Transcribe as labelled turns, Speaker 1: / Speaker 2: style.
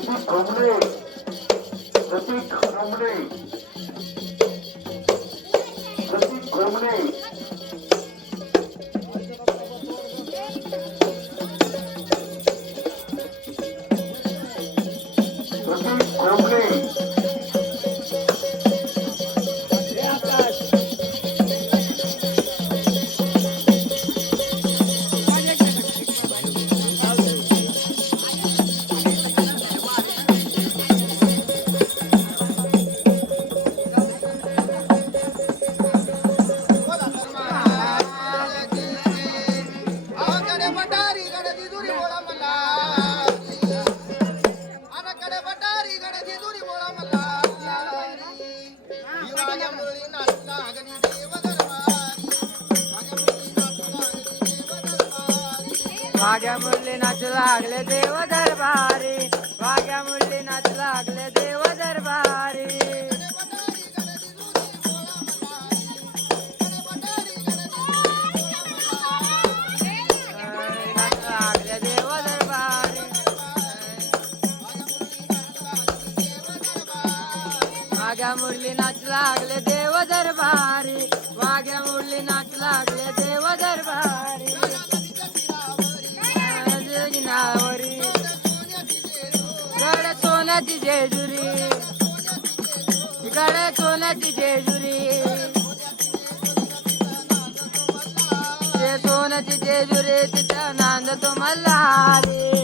Speaker 1: प्रतीक खोमणे प्रतीक खोमणे
Speaker 2: वाघ्या मुरली नाच लागले देव दरबारी. वाघ्या मुरली नाच लागले देव दरबारी. लागले दरबारी वाघ्या मुरली नाच लागले देव दरबारी. वाघ्या मुरली नाच लागले తోనతి చేదురి ఇక్కడ తోనతి చేదురి తోనతి చేదురే తిట్ట నాందతో మల్లారే